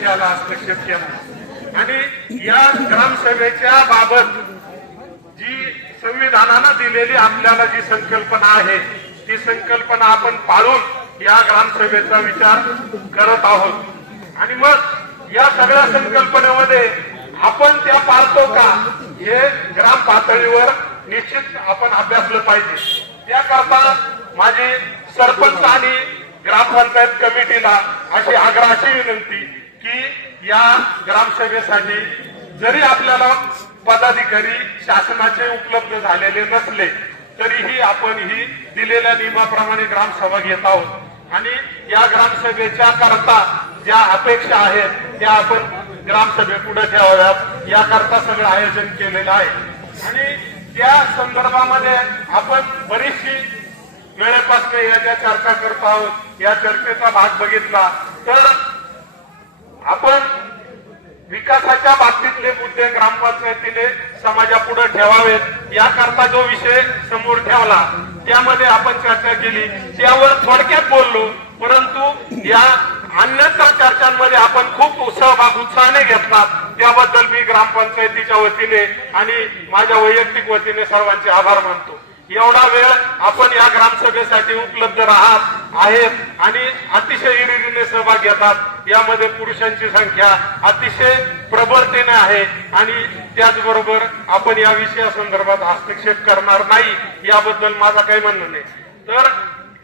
विषयाला हस्तक्षेप केला. आणि या ग्रामसभेच्या बाबत जी संविधानानं दिलेली आपल्याला जी संकल्पना आहे ती संकल्पना आपण पाळून या ग्रामसभेचा विचार करत आहोत. आणि मग या सगळ्या संकल्पनेमध्ये आपण त्या पाळतो का हे ग्राम पातळीवर निश्चित आपण अभ्यासलं पाहिजे. त्याकरता माझी सरपंच आणि ग्रामपंचायत कमिटीला अशी आग्रहाची विनंती की या ग्रामसभेसाठी जरी आपल्याला पदाधिकारी शासनाचे उपलब्ध झालेले नसले तरीही आपण ही दिलेल्या नियमाप्रमाणे ग्रामसभा घेत आहोत. आणि या ग्रामसभेच्या करता ज्या अपेक्षा आहेत त्या आपण ग्रामसभे पुढे ठेवाव्यात. याकरता सगळं आयोजन केलेलं आहे. आणि त्या संदर्भामध्ये आपण बरीचशी वेळेपासून या ज्या चर्चा करत आहोत. या चर्चेचा भाग बघितला. तर आपण विकासाच्या बाबतीतले मुद्दे ग्रामपंचायतीने समाजापुढे ठेवावेत. याकरता जो विषय समोर ठेवला त्यामध्ये आपण चर्चा केली. त्यावर थोडक्यात बोललो परंतु या अन्यत्र चर्चांमध्ये आपण खूप सहभाग उत्साहाने घेतला त्याबद्दल मी ग्रामपंचायतीच्या वतीने आणि माझ्या वैयक्तिक वतीने सर्वांचे आभार मानतो. एवढा वेळ आपण या ग्रामसभेसाठी उपलब्ध राहत आहेत आणि अतिशय हिरिरीने सहभाग घेतात. यामध्ये पुरुषांची संख्या अतिशय प्रबळतेने आहे आणि त्याचबरोबर आपण या विषयासंदर्भात हस्तक्षेप करणार नाही याबद्दल माझा काही म्हणणं नाही. तर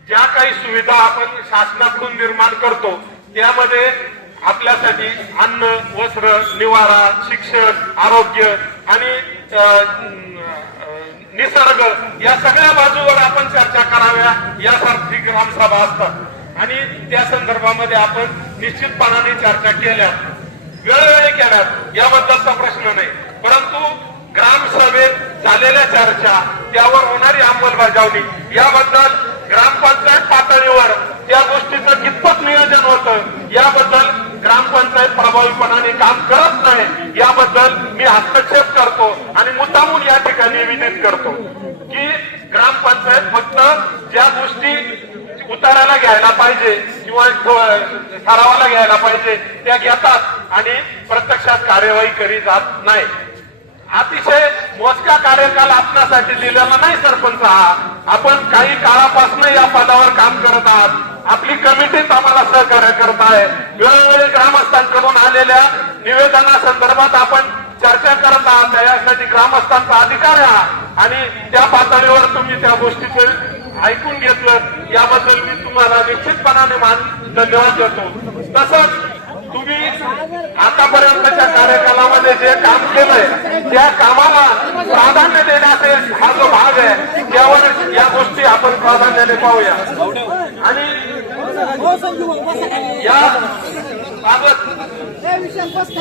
ज्या काही सुविधा आपण शासनाकडून निर्माण करतो त्यामध्ये आपल्यासाठी अन्न वस्त्र निवारा शिक्षण आरोग्य आणि निसर्ग या सगळ्या बाजूवर आपण चर्चा कराव्या यासारखी ग्रामसभा असतात. आणि त्या संदर्भामध्ये आपण निश्चितपणाने चर्चा केल्या. वेळोवेळी केल्यात याबद्दलचा प्रश्न नाही. परंतु ग्रामसभेत झालेल्या चर्चा त्यावर होणारी अंमलबजावणी याबद्दल ग्रामपंचायत पातळीवर त्या गोष्टीचं कितपत नियोजन होतं याबद्दल ग्रामपंचायत प्रभावीपणाने काम करत नाही याबद्दल मी हस्तक्षेप करतो आणि मुद्दामून या ठिकाणी विदित करतो की ग्रामपंचायत फक्त ज्या गोष्टी उताराला घ्यायला पाहिजे किंवा ठरावाला घ्यायला पाहिजे त्या घेतात आणि प्रत्यक्षात कार्यवाही करी जात नाही. अतिशय मोजका कार्यकाल आपणासाठी दिलेला नाही सरपंच हा. आपण काही काळापासून या पदावर काम करत आहात. आपली कमिटीच आम्हाला सहकार्य करत आहे वेळोवेळी ग्रामस्थांकडून आलेल्या निवेदना संदर्भात आपण चर्चा करत आहात. यासाठी ग्रामस्थांचा अधिकार आहे आणि त्या पातळीवर तुम्ही त्या गोष्टीचे ऐकून घेतलं. याबद्दल मी तुम्हाला निश्चितपणाने मान धन्यवाद देतो. तसंच तुम्ही आतापर्यंतच्या कार्यकालामध्ये जे काम केलंय त्या कामाला प्राधान्य देण्याचे हा जो भाग आहे त्यावर या गोष्टी आपण प्राधान्याने पाहूया. आणि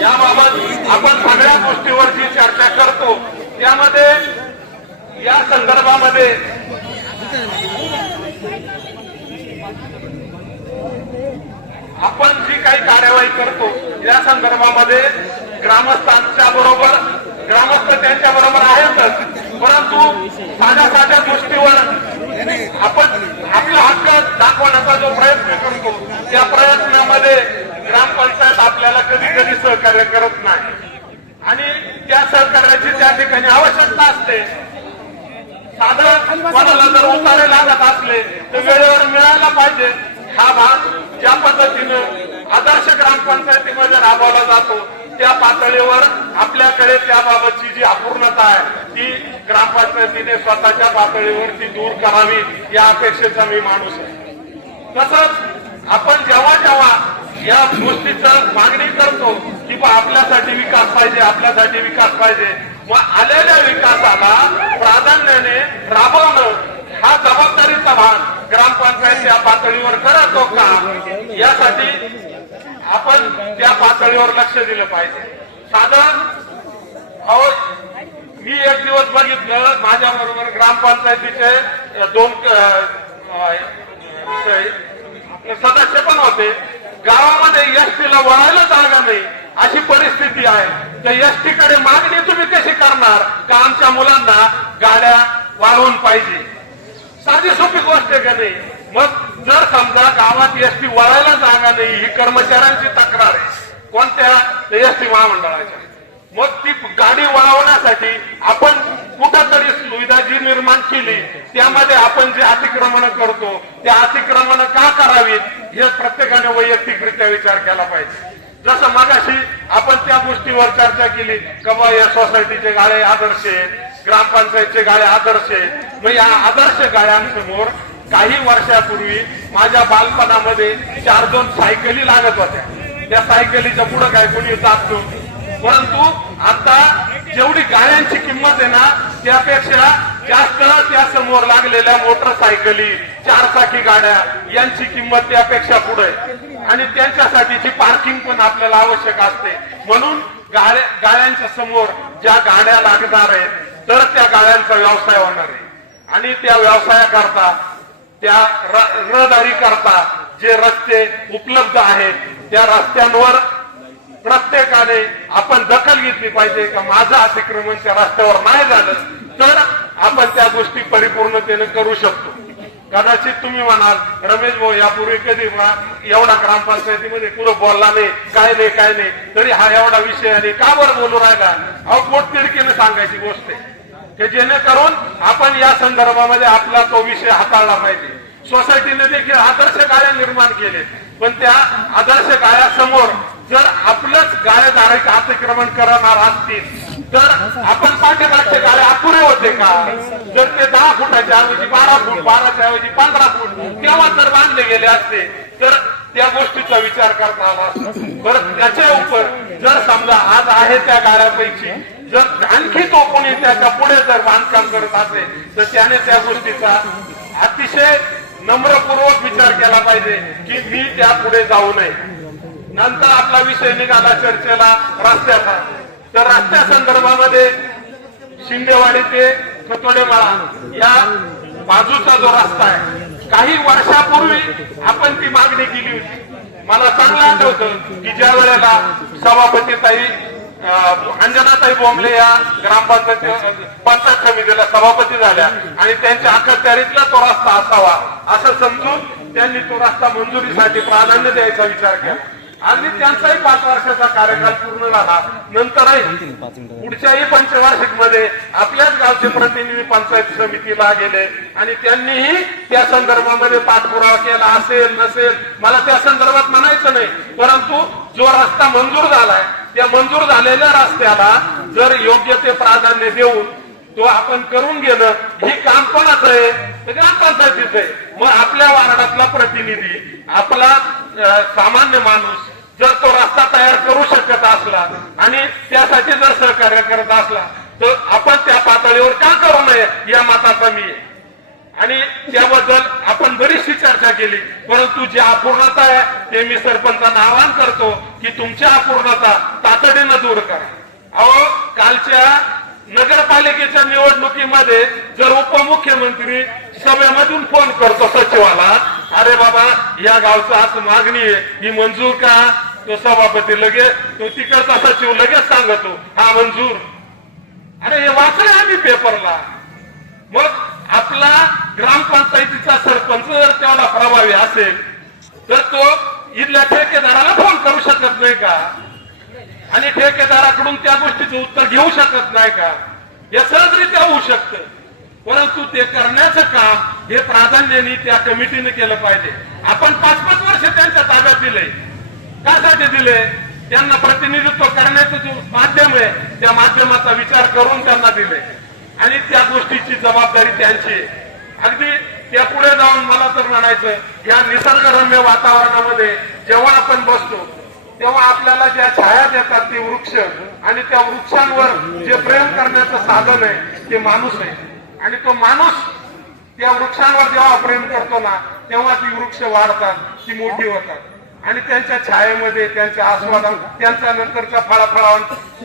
याबाबत आपण सगळ्या गोष्टीवर जी चर्चा करतो. त्यामध्ये या संदर्भामध्ये आपण जी काही कार्यवाही करतो या संदर्भामध्ये ग्रामस्थांच्या बरोबर ग्रामस्थ त्यांच्या बरोबर आहेतच. परंतु साध्या साध्या गोष्टीवर आपण आपला हक्क दाखवण्याचा जो प्रयत्न करतो त्या प्रयत्नामध्ये ग्रामपंचायत आपल्याला कधी कधी सहकार्य करत नाही. आणि त्या सहकार्याची त्या ठिकाणी आवश्यकता असते. साधारण कोणाला जर उतारे लागत असले तर वेळेवर मिळायला पाहिजे. हा भाग ज्या पद्धतीनं आदर्श ग्रामपंचायतीमध्ये राबवला जातो त्या पातळीवर आपल्याकडे त्याबाबतची जी अपूर्णता आहे ती ग्रामपंचायतीने स्वतःच्या पातळीवर ती दूर करावी या अपेक्षेचा मी माणूस आहे. तसंच आपण जेव्हा जेव्हा या गोष्टीचं मागणी करतो की बा आपल्यासाठी विकास पाहिजे आपल्यासाठी विकास पाहिजे मग आलेल्या विकासाला प्राधान्याने राबवणं हा जबाबदारीचा भाग ग्रामपंचायत या पातळीवर करतो का? यासाठी आपण त्या पातळीवर लक्ष दिलं पाहिजे. साधारण मी एक दिवस बघितलं माझ्या बरोबर ग्रामपंचायतीचे दोन सदस्य पण होते. गावामध्ये एसटीला वळायला जागा नाही. अशी परिस्थिती आहे. त्या एसटी कडे मागणी तुम्ही कशी करणार? का आमच्या मुलांना गाड्या वाढवून पाहिजे? साधी सोपी गोष्ट आहे का नाही? मग जर समजा गावात एसटी वळायला जागा नाही ही कर्मचाऱ्यांची तक्रार आहे. कोणत्या? एस टी महामंडळाच्या. मग ती गाडी वळवण्यासाठी आपण कुठंतरी सुविधा जी निर्माण केली त्यामध्ये आपण जे अतिक्रमण करतो त्या अतिक्रमण का करावीत हे प्रत्येकाने वैयक्तिकरित्या विचार केला पाहिजे. जसं मागाशी आपण त्या गोष्टीवर चर्चा केली का या सोसायटीचे गाळे आदर्श आहेत ग्रामपंचायतचे गाळे आदर्श आहेत. मग या आदर्श गाळ्यांसमोर काही वर्षापूर्वी माझ्या बालपणामध्ये चार दोन सायकली लागत होत्या. त्या सायकलीच्या पुढे काय कोणी जात नव्हतं. परंतु आता जेवढी गाड्यांची किंमत आहे ना त्यापेक्षा जास्त त्या समोर लागलेल्या मोटरसायकली चारचाकी गाड्या यांची किंमत त्यापेक्षा पुढे आणि त्यांच्यासाठीची पार्किंग पण आपल्याला आवश्यक असते. म्हणून गाड्या गाड्यांच्या समोर ज्या गाड्या लागणार आहेत तर त्या गाड्यांचा व्यवसाय होणार आहे. आणि त्या व्यवसायाकरता त्या रहदारी करता जे रस्ते उपलब्ध आहेत त्या रस्त्यांवर घेतली पाहिजे का? माझं अतिक्रमण त्या रस्त्यावर नाही झालं तर आपण त्या गोष्टी परिपूर्णतेने करू शकतो. कदाचित तुम्ही म्हणाल रमेश भाऊ यापूर्वी कधी एवढा ग्रामपंचायतीमध्ये कुठं बोलला नाही काय नाही काय नाही तरी हा एवढा विषय आणि का बरं बोलू राहिला? अहो पोटतिडकीने सांगायची गोष्ट आहे. की जेणेकरून आपण या संदर्भामध्ये आपला तो विषय हाताळला पाहिजे. सोसायटीने देखील आदर्श गाड्या निर्माण केले पण त्या आदर्श गाड्यासमोर जर अतिक्रमण करणार असतील. तर आपण पाठीमागचे गाड्या अपुरे होते का? जर ते दहा फुटाच्या ऐवजी बारा फूट बाराच्या ऐवजी पंधरा फूट तेव्हा जर बांधले गेले असते तर त्या गोष्टीचा विचार करता आला असता. बरं त्याच्या उपर जर समजा आज आहे त्या गाड्यापैकी जर आणखी तो कोणी त्याच्या पुढे जर बांधकाम करत असेल तर त्याने त्या गोष्टीचा अतिशय नम्रपूर्वक विचार केला पाहिजे की मी त्या पुढे जाऊ नये. नंतर आपला विषय निघाला चर्चेला रस्त्याचा. तर रस्त्या संदर्भामध्ये शिंदेवाडी ते खतोडेमाळा या बाजूचा जो रस्ता आहे काही वर्षापूर्वी आपण ती मागणी केली होती. मला चांगलं आठवतं की ज्या वेळेला सभापती ताई अंजनाताई बोंबले या ग्रामपंचायत पंचायत समितीला सभापती झाल्या आणि त्यांच्या अखत्यारीतला तो रस्ता असावा असं समजून त्यांनी तो रस्ता मंजुरीसाठी प्राधान्य द्यायचा विचार केला. आणि त्यांचाही पाच वर्षाचा कार्यकाल पूर्ण झाला. नंतरही पुढच्याही पंचवार्षिकमध्ये आपल्याच गावचे प्रतिनिधी पंचायत समितीला गेले आणि त्यांनीही त्या संदर्भामध्ये पाठपुरावा केला असेल नसेल मला त्या संदर्भात म्हणायचं नाही. परंतु जो रस्ता मंजूर झालाय त्या मंजूर झालेल्या रस्त्याला जर योग्य ते प्राधान्य देऊन तो आपण करून गेलं ही काम कोणाचं आहे? तर ग्रामपंचायतीच आहे. मग आपल्या वार्डातला प्रतिनिधी आपला सामान्य माणूस जर तो रस्ता तयार करू शकत असला आणि त्यासाठी जर सहकार्य करत असला तर आपण त्या पातळीवर का करू नये या मताचा मी आहे. आणि त्याबद्दल आपण बरीचशी चर्चा केली परंतु जी अपूर्णता आहे ते मी सरपंचांना आवाहन करतो की तुमच्या अपूर्णता तातडीनं दूर करा. अहो कालच्या नगरपालिकेच्या निवडणुकीमध्ये जर उपमुख्यमंत्री सभेमधून फोन करतो सचिवाला अरे बाबा या गावचं आज मागणी आहे ही मंजूर का? तो सभापती लगेच तो तिकडचा सचिव लगेच सांगतो हा मंजूर. अरे हे वाचलं आम्ही पेपरला. मग आपला ग्रामपंचायतीचा सरपंच जर तेवढा प्रभावी असेल तर तो इथल्या ठेकेदाराला फोन करू शकत नाही का? आणि ठेकेदाराकडून त्या गोष्टीचं उत्तर घेऊ शकत नाही का? हे सहजरित्या होऊ शकतं. परंतु ते करण्याचं काम हे प्राधान्याने त्या कमिटीने केलं पाहिजे. आपण पाच पाच वर्ष त्यांच्या ताब्यात दिले त्यासाठी दिले त्यांना प्रतिनिधित्व करण्याचं जो माध्यम आहे त्या माध्यमाचा विचार करून त्यांना दिले आणि त्या गोष्टीची जबाबदारी त्यांची अगदी त्या पुढे जाऊन मला तर म्हणायचं या निसर्गरम्य वातावरणामध्ये जेव्हा आपण बसतो तेव्हा आपल्याला ज्या छाया देतात ते वृक्ष आणि त्या वृक्षांवर जे प्रेम करण्याचं साधन आहे ते माणूस आहे. आणि तो माणूस त्या वृक्षांवर जेव्हा प्रेम करतो ना तेव्हा ती वृक्ष वाढतात ती मोठी होतात. आणि त्यांच्या छायेमध्ये त्यांच्या आस्वादा त्यांच्या नंतरच्या फळाफळा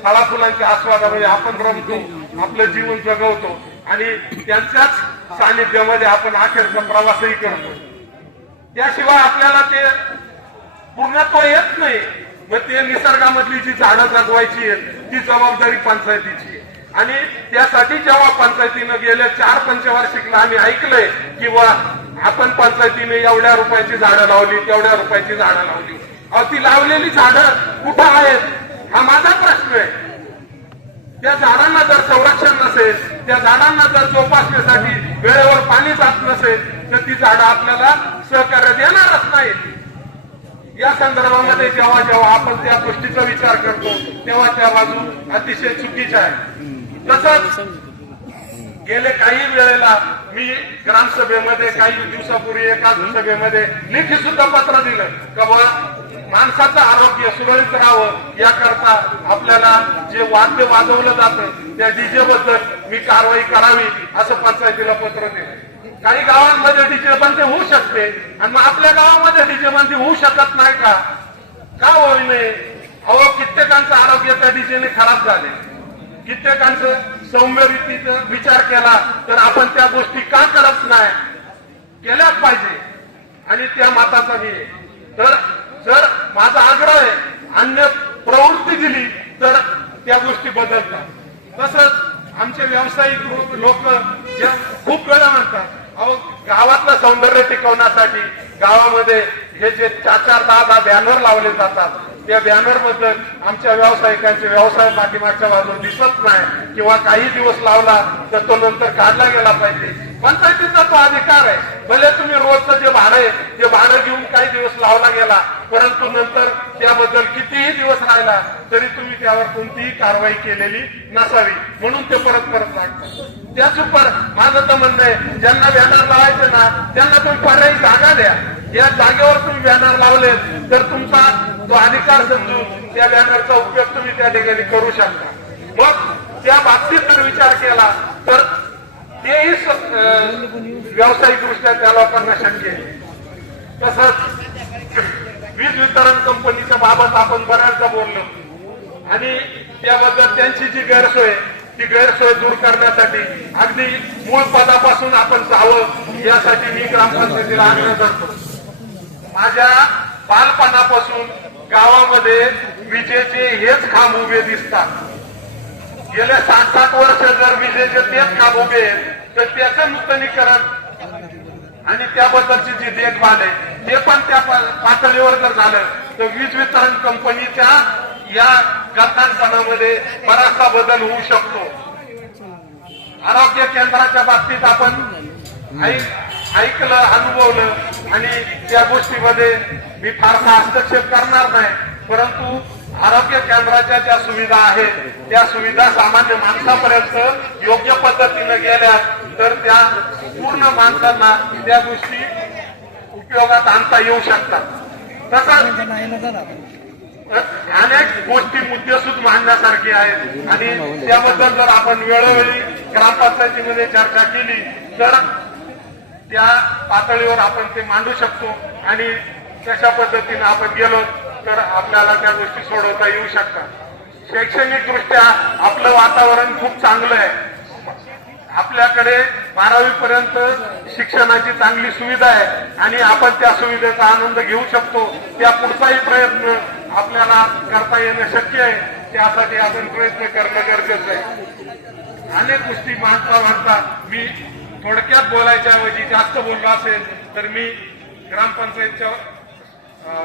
फळाफुलांच्या आस्वादामध्ये आपण रमतो आपलं जीवन जगवतो. आणि त्यांच्याच सानिध्यामध्ये आपण अखेरचा प्रवासही करतो. त्याशिवाय आपल्याला ते पूर्णत्व येत नाही. मग ते निसर्गामधली जी झाडं जगवायची आहेत ती जबाबदारी पंचायतीची आहे. आणि त्यासाठी जेव्हा पंचायतीनं गेल्या चार पंचवार्षिकला आम्ही ऐकलंय किंवा आपण पंचायतीने एवढ्या रुपयाची झाडं लावली तेवढ्या रुपयाची झाडं लावली. अहो ती लावलेली झाडं कुठं आहेत? हा माझा प्रश्न आहे. त्या झाडांना जर संरक्षण नसेल त्या झाडांना जर जोपासण्यासाठी वेळेवर पाणी जात नसेल तर ती झाडं आपल्याला सहकार्य देणारच नाहीत. या संदर्भामध्ये जेव्हा जेव्हा आपण त्या गोष्टीचा विचार करतो तेव्हा त्या बाजू अतिशय चुकीच्या आहे तसंच गेले काही वेळेला मी ग्रामसभेमध्ये काही दिवसापूर्वी एका सभेमध्ये लेखी सुद्धा पत्र दिलं. का बाबा माणसाचं आरोग्य सुरळीत राहावं याकरता आपल्याला जे वाद्य वाजवलं जातं त्या डीजे बद्दल मी कारवाई करावी असं पंचायतीला पत्र दिलं. काही गावांमध्ये डीजे होऊ शकते. आणि मग आपल्या गावामध्ये डीजे होऊ शकत नाही का? का होई नये अहो कित्येकांचं आरोग्य त्या दिशेने खराब झाले. कित्येकांचं सौम्य रीतीचा विचार केला तर आपण त्या गोष्टी का करत नाही? केल्याच पाहिजे. आणि त्या मताचा मी तर जर माझा आग्रह आहे अन्य प्रवृत्ती दिली तर त्या गोष्टी बदलतात. तसंच आमचे व्यावसायिक लोक खूप वेळा म्हणतात अहो गावातलं सौंदर्य टिकवण्यासाठी गावामध्ये हे जे चार चार दहा दहा बॅनर लावले जातात त्या बॅनरबद्दल आमच्या व्यावसायिकांचे व्यवसाय पाठीमागच्या बाजूला दिसत नाही. किंवा काही दिवस लावला तर तो नंतर काढला गेला पाहिजे. पंचायतीचा तो अधिकार आहे. भले तुम्ही रोजचं जे भाडं आहे ते भाडं घेऊन काही दिवस लावला गेला परंतु नंतर त्याबद्दल कितीही दिवस राहिला तरी तुम्ही त्यावर कोणतीही कारवाई केलेली नसावी. म्हणून ते परत परत लागतात. त्याच उपर माझं तर म्हणणं आहे ज्यांना बॅनर लावायचे ना त्यांना तुम्ही पर्यायी जागा द्या. या जागेवर तुम्ही बॅनर लावले तर तुमचा जो अधिकार समजून त्या बॅनरचा उपयोग तुम्ही त्या ठिकाणी करू शकता. मग त्या बाबतीत जर विचार केला तर तेही व्यावसायिक दृष्ट्या त्या लोकांना शक्य आहे. तसंच वीज वितरण कंपनीच्या बाबत आपण बऱ्याचदा बोललो. आणि त्याबद्दल त्यांची जी गैरसोय ती गैरसोय दूर करण्यासाठी अगदी मूळ पदापासून आपण जावं यासाठी मी ग्रामपंचायतीला आग्रह करतो. माझ्या बालपणापासून गावामध्ये विजेचे हेच खांब उभे दिसतात. गेल्या सात सात वर्ष जर विजेचे तेच खांब उभे आहेत, तर त्याचं नूतनीकरण आणि त्याबद्दलची जी देखभाल आहे ते पण त्या पातळीवर जर झालं तर वीज वितरण कंपनीच्या या गद्दानपणामध्ये बराचसा बदल होऊ शकतो. आरोग्य केंद्राच्या बाबतीत आपण ऐकलं अनुभवलं आणि त्या गोष्टीमध्ये मी फारसा हस्तक्षेप करणार नाही. परंतु आरोग्य केंद्राच्या ज्या सुविधा आहेत त्या सुविधा सामान्य माणसापर्यंत योग्य पद्धतीने गेल्या तर त्या पूर्ण माणसांना त्या गोष्टी उपयोगात आणता येऊ शकतात. तसंच अनेक गोष्टी मुद्देसूद मांडण्यासारखे आहेत. आणि त्याबद्दल जर आपण वेळोवेळी ग्रामपंचायतीमध्ये चर्चा केली तर त्या पातळीवर आपण ते मांडू शकतो. आणि तशा पद्धतीने आपण गेलो तर आपल्याला त्या गोष्टी सोडवता येऊ शकतात. शैक्षणिक दृष्ट्या आपलं वातावरण खूप चांगलं आहे. आपल्याकडे बारावी पर्यंत शिक्षणाची चांगली सुविधा आहे. आणि आपण त्या सुविधेचा आनंद घेऊ शकतो. त्या पुढचाही प्रयत्न आपल्याला करता येणं शक्य आहे. त्यासाठी आपण प्रयत्न करणं गरजेचं आहे. अनेक गोष्टी मानता मानता मी थोडक्यात बोलायच्या ऐवजी जास्त बोललो असेल तर मी ग्रामपंचायतच्या अं,